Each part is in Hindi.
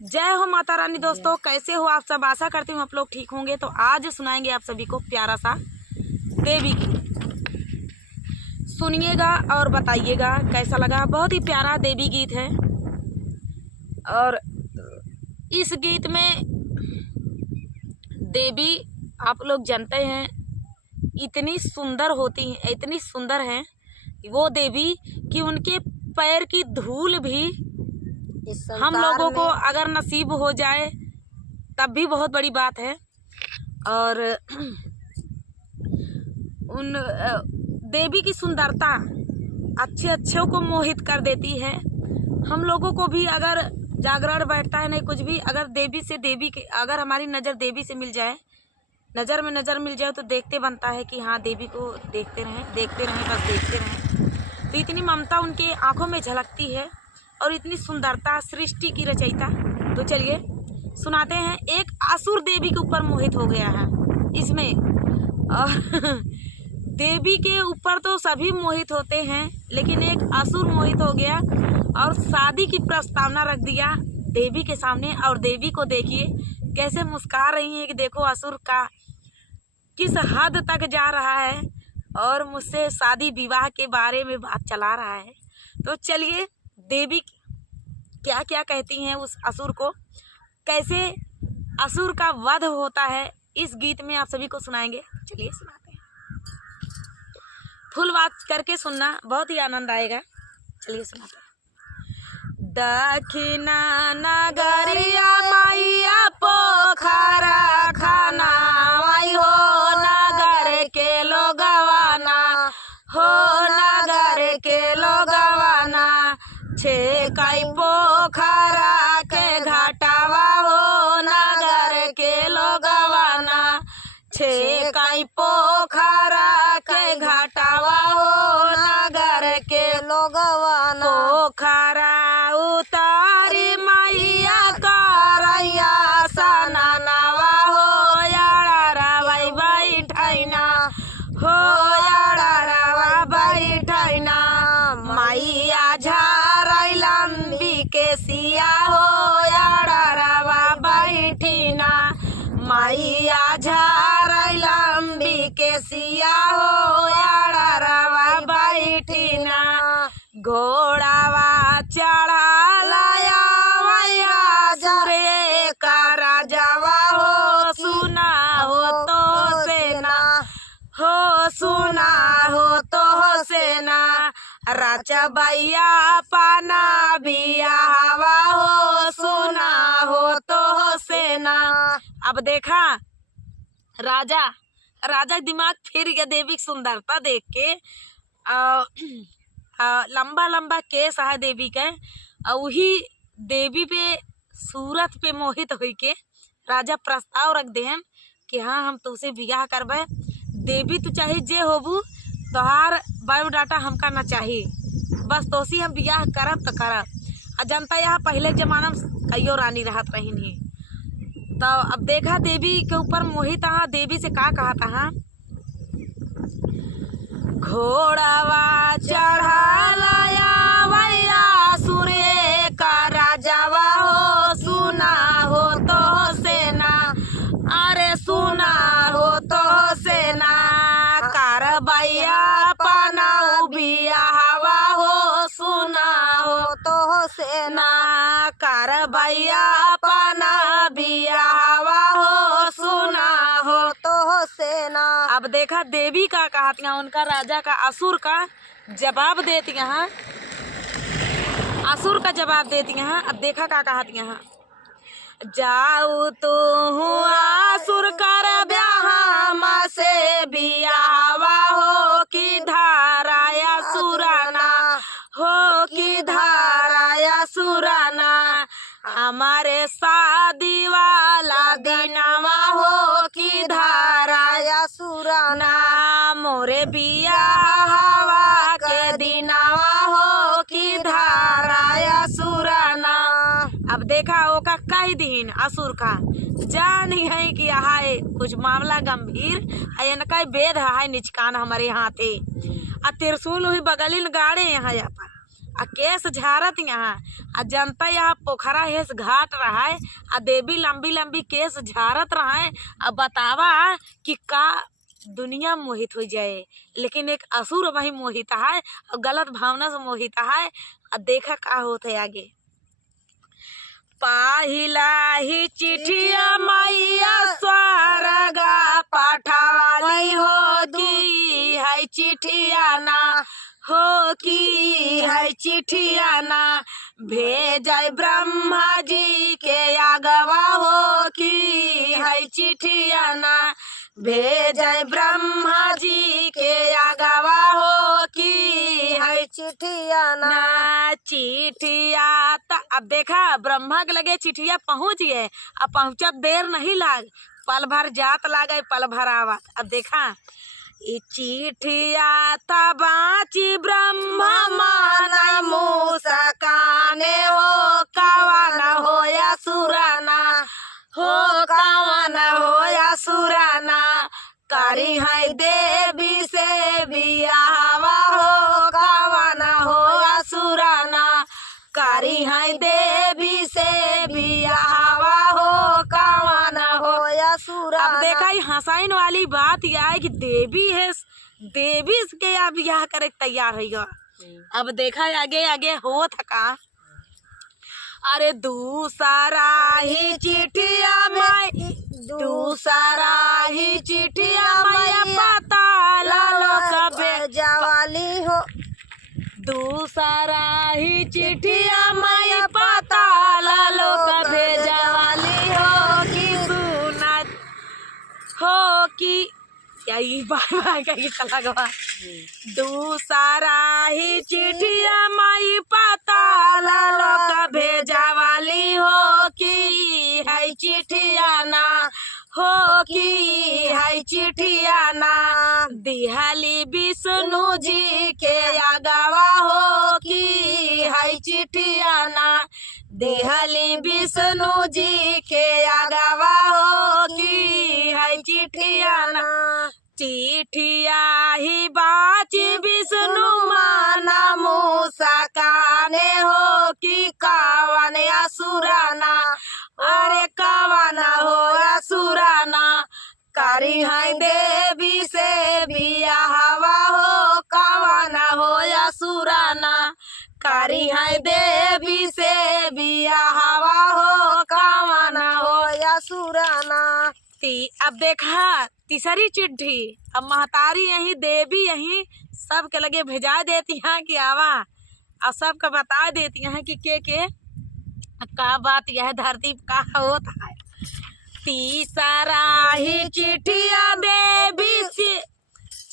जय हो माता रानी। दोस्तों कैसे हो आप सब? आशा करती हूँ आप लोग ठीक होंगे। तो आज सुनाएंगे आप सभी को प्यारा सा देवी गीत। सुनिएगा और बताइएगा कैसा लगा। बहुत ही प्यारा देवी गीत है और इस गीत में देवी आप लोग जानते हैं इतनी सुंदर होती हैं, इतनी सुंदर हैं वो देवी कि उनके पैर की धूल भी हम लोगों को अगर नसीब हो जाए तब भी बहुत बड़ी बात है। और उन देवी की सुंदरता अच्छे को मोहित कर देती है। हम लोगों को भी अगर जागरण बैठता है नहीं कुछ भी, अगर देवी के अगर हमारी नज़र देवी से मिल जाए, नज़र में नज़र मिल जाए तो देखते बनता है कि हाँ देवी को देखते रहें बस देखते रहें। तो इतनी ममता उनके आँखों में झलकती है और इतनी सुंदरता सृष्टि की रचयिता। तो चलिए सुनाते हैं। एक असुर देवी के ऊपर मोहित हो गया है इसमें। और देवी के ऊपर तो सभी मोहित होते हैं लेकिन एक असुर मोहित हो गया और शादी की प्रस्तावना रख दिया देवी के सामने। और देवी को देखिए कैसे मुस्कुरा रही है कि देखो असुर का किस हद तक जा रहा है और मुझसे शादी विवाह के बारे में बात चला रहा है। तो चलिए देवी क्या क्या कहती हैं उस असुर को, कैसे असुर का वध होता है, इस गीत में आप सभी को सुनाएंगे। चलिए सुनाते हैं। फुल बात करके सुनना, बहुत ही आनंद आएगा। चलिए सुनाते हैं। दक्षिणा नगरिया मैया पोखरा खाना वही हो नगर के लोगवाना हो नगर के लोगवाना छे कई पोखरा के घाटावा हो नगर के लोगवाना छे कई पोखरा के घाटावा हो नगर के लोगवाना पोखरा उतारी मैया करैया सनानावा हो यारा भाई बैठैना हो यारा बैठैना मैया झारै लंबी के सिया हो यारा बैठिना मैया झारै लंबी के सिया हो यारा बैठिना घोड़ावा चढ़ा लाया मैया सुरे का राजावा हो सुना हो तो सेना हो सुना हो तो सेना राजा भैया पाना बिया हवा हो सुना हो तो सेना। अब देखा राजा दिमाग फिर गया देवी की सुंदरता देख के। लंबा लंबा केस है देवी के, वही देवी पे सूरत पे मोहित हुई के राजा प्रस्ताव रख देन कि हाँ हम तुझसे बियाह करबे। देवी तू चाहे जे होबू तोहार बायोडाटा हमका ना चाहिए, बस तोसी हम बियाह करब तो करब। जनता यहाँ पहले जमाना में कईयो रानी रहत रही नहीं। तो अब देखा देवी के ऊपर मोहित हाँ देवी से का कहा था। घोड़ावा चढ़ा लाया भैया सूर्य का राजावा हो सुना हो तो सेना अरे सुना हो तो सेना कर भैया पनाऊ बिया हवा हो सुना हो तो सेना कर भैया पना बिया हवा हो सुना हो तो सेना। अब देखा देवी का कहती हैं उनका राजा का असुर का जवाब देती हैं, असुर का जवाब देती हैं। अब देखा का कहती हैं। जाऊ तो असुर कर ब्याह से बियाहवा हो कि धाराया सुराना हो कि धाराया सुराना हमारे शादी वाला दिनवा हो कि धाराया सुराना मोरे बियाहवा के दिनवा हो कि धाराया सुराना। अब देखा वो का कई दिन असुर का जान ही है कि हाय कुछ मामला गंभीर है, इनका वेद है निचकान हमारे यहाँ थे। त्रिशूल हुई बगलिन गाड़े यहाँ पर आ केस झारत यहाँ आ जनता यहाँ पोखरा हेस घाट रहा है आ देवी लंबी लंबी केस झारत रहा है। अब बतावा कि का दुनिया मोहित हो जाए, लेकिन एक असुर वही मोहित है और गलत भावना से मोहित है। आ देखा का होता है आगे। पहिला ही चिठिया मैया स्वर्गा पठाली हो की है चिठिया ना हो की है चिठिया ना भेजय ब्रह्मा जी के आगवा हो की है चिठिया ना भेजय ब्रह्मा जी के आगवा हो की है चिठिया ना चिठिया। तो अब देखा ब्रह्मा के लगे चिठिया पहुंच गए, अब पहुंचा देर नहीं लाग, पल भर जात लागे पल भर आवत। अब देखा ई चिठिया तबाची ब्रह्मा माना मुसकाने हो कावाना हो या सुराना हो कावाना हो या सुराना करी है देवी से बियाहवा हो कावाना हो या सुराना करी है देवी से बियाहवा हो कावाना हो या सुराना। अब देखा ये हंसाइन वाली बात यह है कि देवी है, देवी के या बियाह करे तैयार होगा। अब देखा आगे आगे हो थका। अरे दूसरा ही चिठिया में दूसरा ही चिठिया मैया पता लालो कबे जवाली हो दूसरा ही चिठिया मैया पता लालो कबे जवाली हो की सुनत हो की क्या ये बार कहीं चला गवा। दूसरा ही चिठिया माई पता लालो कबे जवाली हो की है चिठिया ना हो की है चिठिया ना दिहाली विष्णु जी के आगवा हो की है चिठिया ना दिहाली विष्णु जी के आगवा हो की है चिठिया ना चिठिया ही बाची विष्णु माना मुसकाने हो कि कावन असुराना अरे कावाना हो असुराना करी है देवी से बियाहवा हो कावाना हो असुराना करी है देवी से बियाहवा हो कावाना हो असुराना। अब देखा तीसरी चिट्ठी। अब महतारी यही देवी यही सब के लगे भेजा देती हैं कि आवा और सबका बता देती हैं कि के का बात यह धरती का होता है। तीसरा ही चिठिया देवी से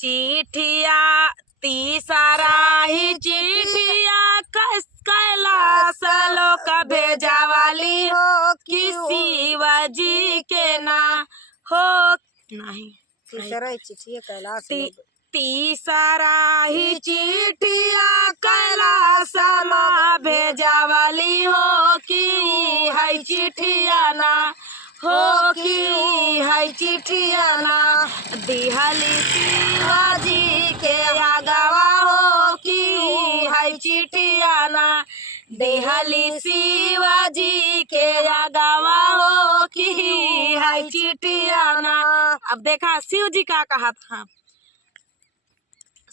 चिठिया तीसरा ही चिठिया कैलाश लोक भेजा वाली हो कि शिवाजी के ना हो नहीं तीसरा चिठिया कैलाश तीसरा ही चिठिया कैलाश माँ भेजा वाली हो कि है चिठिया ना हो कि है चिठिया ना दिहली शिवाजी के आगवा हो कि है चिठिया ना दिहली शिवाजी के आगवा हो कि है चिठिया ना। अब देखा शिव जी का कहा था,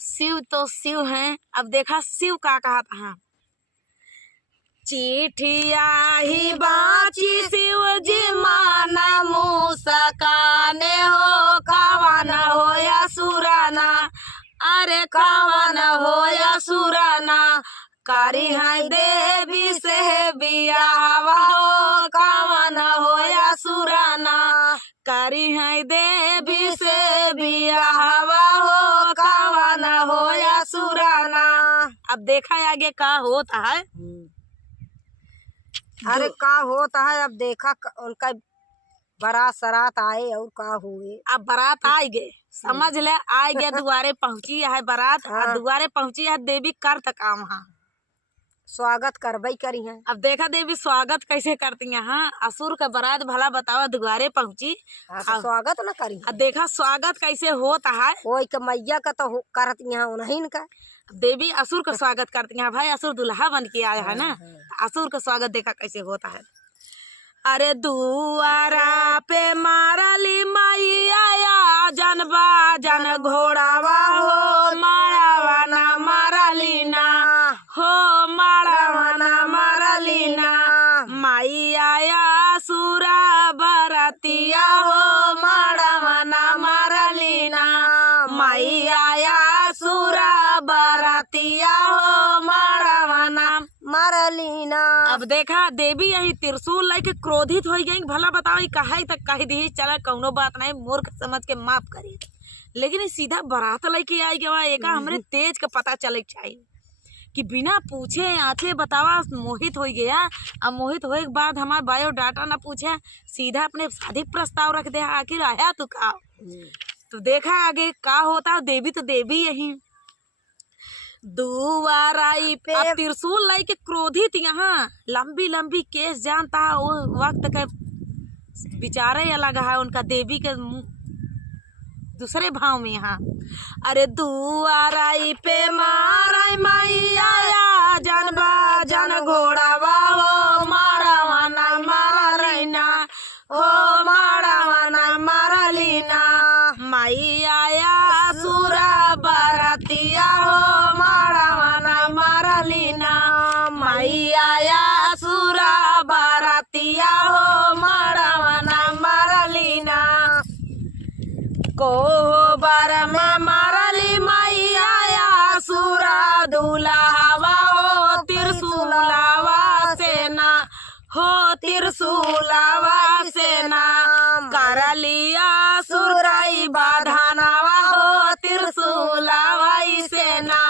शिव तो शिव हैं। अब देखा शिव का कहा था चिठिया ही बाची शिव जी माना मुसकाने हो कावाना हो या सुराना अरे कावाना हो या सुराना करी है देवी से बियाहवा हो कावाना हो या सुराना करी है देवी से बियाहवा हो कावाना हो या सुराना। अब देखा आगे का होता है। अरे का होता है। अब देखा उनका बारात सरात आए और का हुए। अब बारात आ गए, समझ ले आ गया दुआरे पहुंची है बारात। हाँ। दुआरे पहुंची है देवी कर तका वहाँ स्वागत करबई करी है। अब देखा देवी स्वागत कैसे करती हैं। हाँ असुर का बारात भला बतावा दुआरे पहुंची तो स्वागत न करी। अब देखा स्वागत कैसे होता है। कोई के मैया का तो करती है उन्हीं का। देवी असुर का स्वागत करती हैं। भाई असुर दुल्हा बन के आया है ना, असुर का स्वागत देखा कैसे होता है। अरे दुआरा पे मारली मैया जनबा जन घोड़ावा हो मारावा ना मारली ना हो मारावा ना मारली ना मैया सुरा बरतिया हो मारावा ना मारली ना मैया सुरा बरतिया हो मारावा ना मरलीना। अब देखा देवी यही त्रिशूल लेके क्रोधित हो गई। भला बताओ कहा तक कह दी चला कौनो बात नहीं, मूर्ख समझ के माफ करी, लेकिन ये सीधा बारात लेके आई गवा। एक हमरे तेज का पता चले चाहिए कि बिना पूछे आंखें बतावा मोहित हो गया। अब मोहित होए के बाद हमारा बायोडाटा ना पूछे, सीधा अपने शादी प्रस्ताव रख दे। आखिर आया तू का तो देखा आगे का होता। देवी तो देवी यही दुआराई पे अब त्रिशूल लाई के क्रोधित यहाँ लंबी लंबी केस जानता है। वो वक्त के विचारे अलग है उनका, देवी के दूसरे भाव में यहाँ। अरे दुआराई पे माराई मैया जनबा जन घोड़ावा हो मारावा ना मारली ना हो मारावा ना मारली ना मैया सुरा बरतिया हो मारावा ना मारली ना मैया सुरा बरतिया हो मारावा ना मारली ना कोहबर में मारली मैया सुरा दुल्हावा हो त्रिशूलावा सेना हो त्रिशूलावा सेना करलिया सुराई बाधानावा हो त्रिशूलावा सेना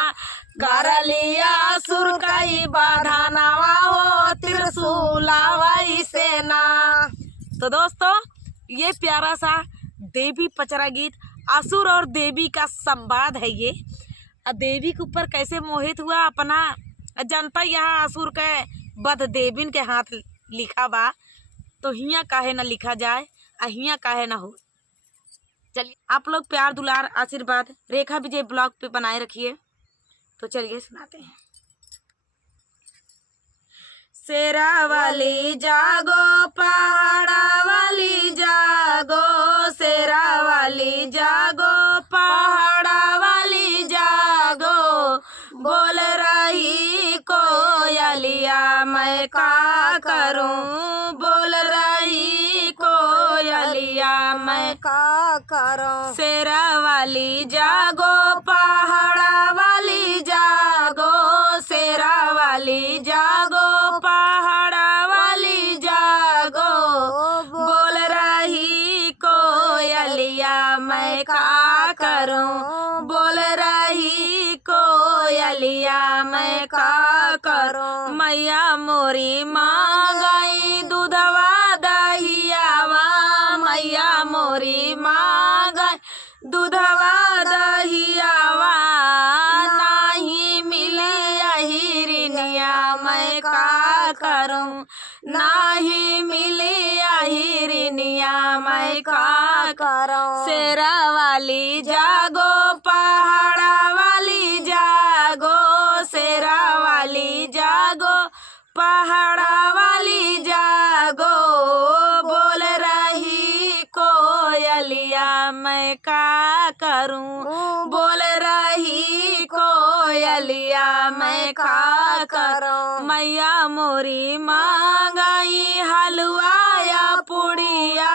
करलिया सुरकाई बाधानावा हो त्रिशूलावा सेना। तो दोस्तों ये प्यारा सा देवी पचरा गीत असुर और देवी का संवाद है। ये देवी के ऊपर कैसे मोहित हुआ अपना जनता। यहाँ असुर के वध देवीन के हाथ लिखा बा, तो हिया काहे ना लिखा जाए और हिया काहे ना हो। चलिए आप लोग प्यार दुलार आशीर्वाद रेखा विजय ब्लॉग पे बनाए रखिए। तो चलिए सुनाते हैं। शेरा वाली जागो पहाड़ा वाली जागो शेरा वाली जागो पहाड़ा वाली जागो बोल रही कोयलिया मैं का करूं बोल रही कोयलिया मैं का करो। शेरा वाली जागो पहाड़ा वाली जागो शेरा वाली जागो पहाड़ा वाली जागो बोल रही कोयलिया मैं का करूं बोल रही कोयलिया मैं का करूं मैया मोरी मांगई दूधवा दहियावा मैया मोरी मांगई दूधवा दहियावा नहीं मिले हिरनिया मैं का करूं नहीं मिले हिरनिया मैं का करो। शेरा वाली जागो पहाड़ा वाली जागो शेरा वाली जागो पहाड़ा वाली जागो बोल रही कोयलिया मैं का करूं बोल रही कोयलिया मैं का करूं मैया मोरी मांगई हलवा या पुड़िया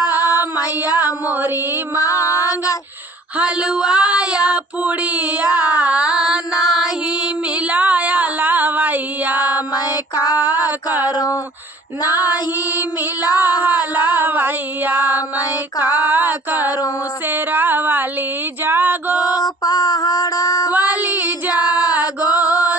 मैया मोरी मांगई हलवा या पुड़िया नहीं मिलाया लावैया मैं का करूं नहीं मिला हलवैया मैं का करूं शेरा वाली जागो पहाड़ा वाली जागो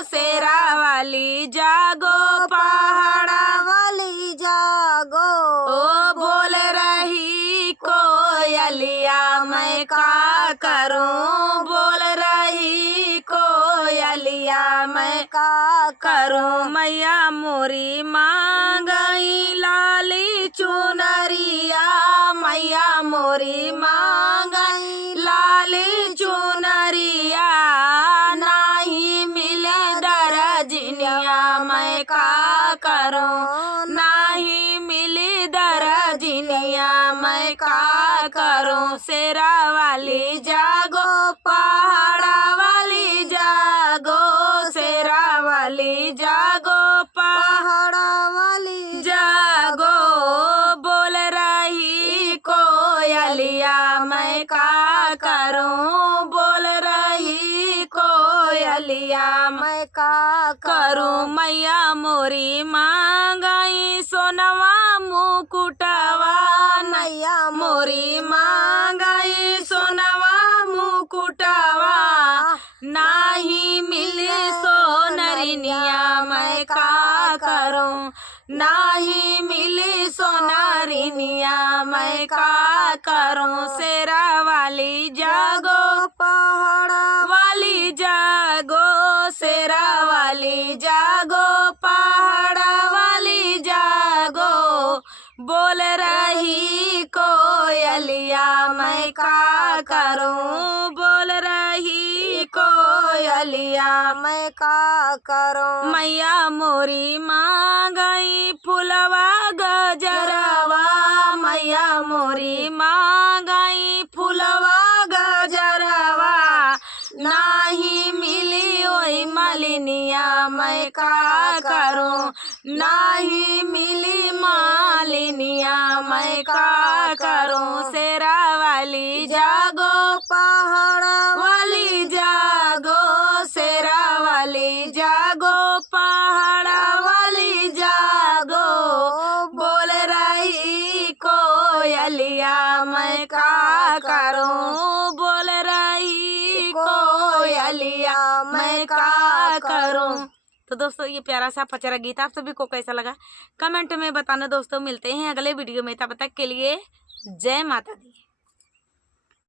शेरा वाली जागो पहाड़ा वाली जागो ओ बोल रही कोयलिया मैं का करूं बोल रही कोयलिया मैं का करूं मैया मोरी मांगई लाली चुनरिया मैया मोरी मांगई लाली चुनरिया नहीं करूं। शेरा वाली जागो, पहाड़ा वाली जागो, शेरा वाली जागो, पहाड़ा वाली जागो। बोल रही कोयलिया मैं का करूं, बोल रही कोयलिया मैं का करूं। मैया मोरी मांगई सोनवा मुकुटवा, मैया मोरी मांगई सोनवा मुकुटवा, नाही मिले सोनरिनिया मैं का करूं, नाही मिली सोनरिनिया मैं का करूं। शेरा वाली जागो, पहाड़ा वाली जागो, शेरा वाली जागो, पहाड़ा वाली जागो। बोल रही कोयलिया मैं का करूं, बोल रही कोयलिया मैं का करूं। मैया मोरी मांगई फुलवा गजरवा, मैया मोरी मांगई फुलवा गजरवा, नाही मिली ओई मालिनिया मैं का करूं, नाही मिली मालिनिया मैं का करूं। शेरा वाली जागो, पहाड़ा वाली जागो, शेरा वाली जागो, पहाड़ा वाली जागो। बोल रही कोयलिया मैं का करूं, बोल रही कोयलिया मैं का करूं। तो दोस्तों ये प्यारा सा पचरा गीत आप सभी को कैसा लगा कमेंट में बताना दोस्तों। मिलते हैं अगले वीडियो में, तब तक के लिए जय माता दी।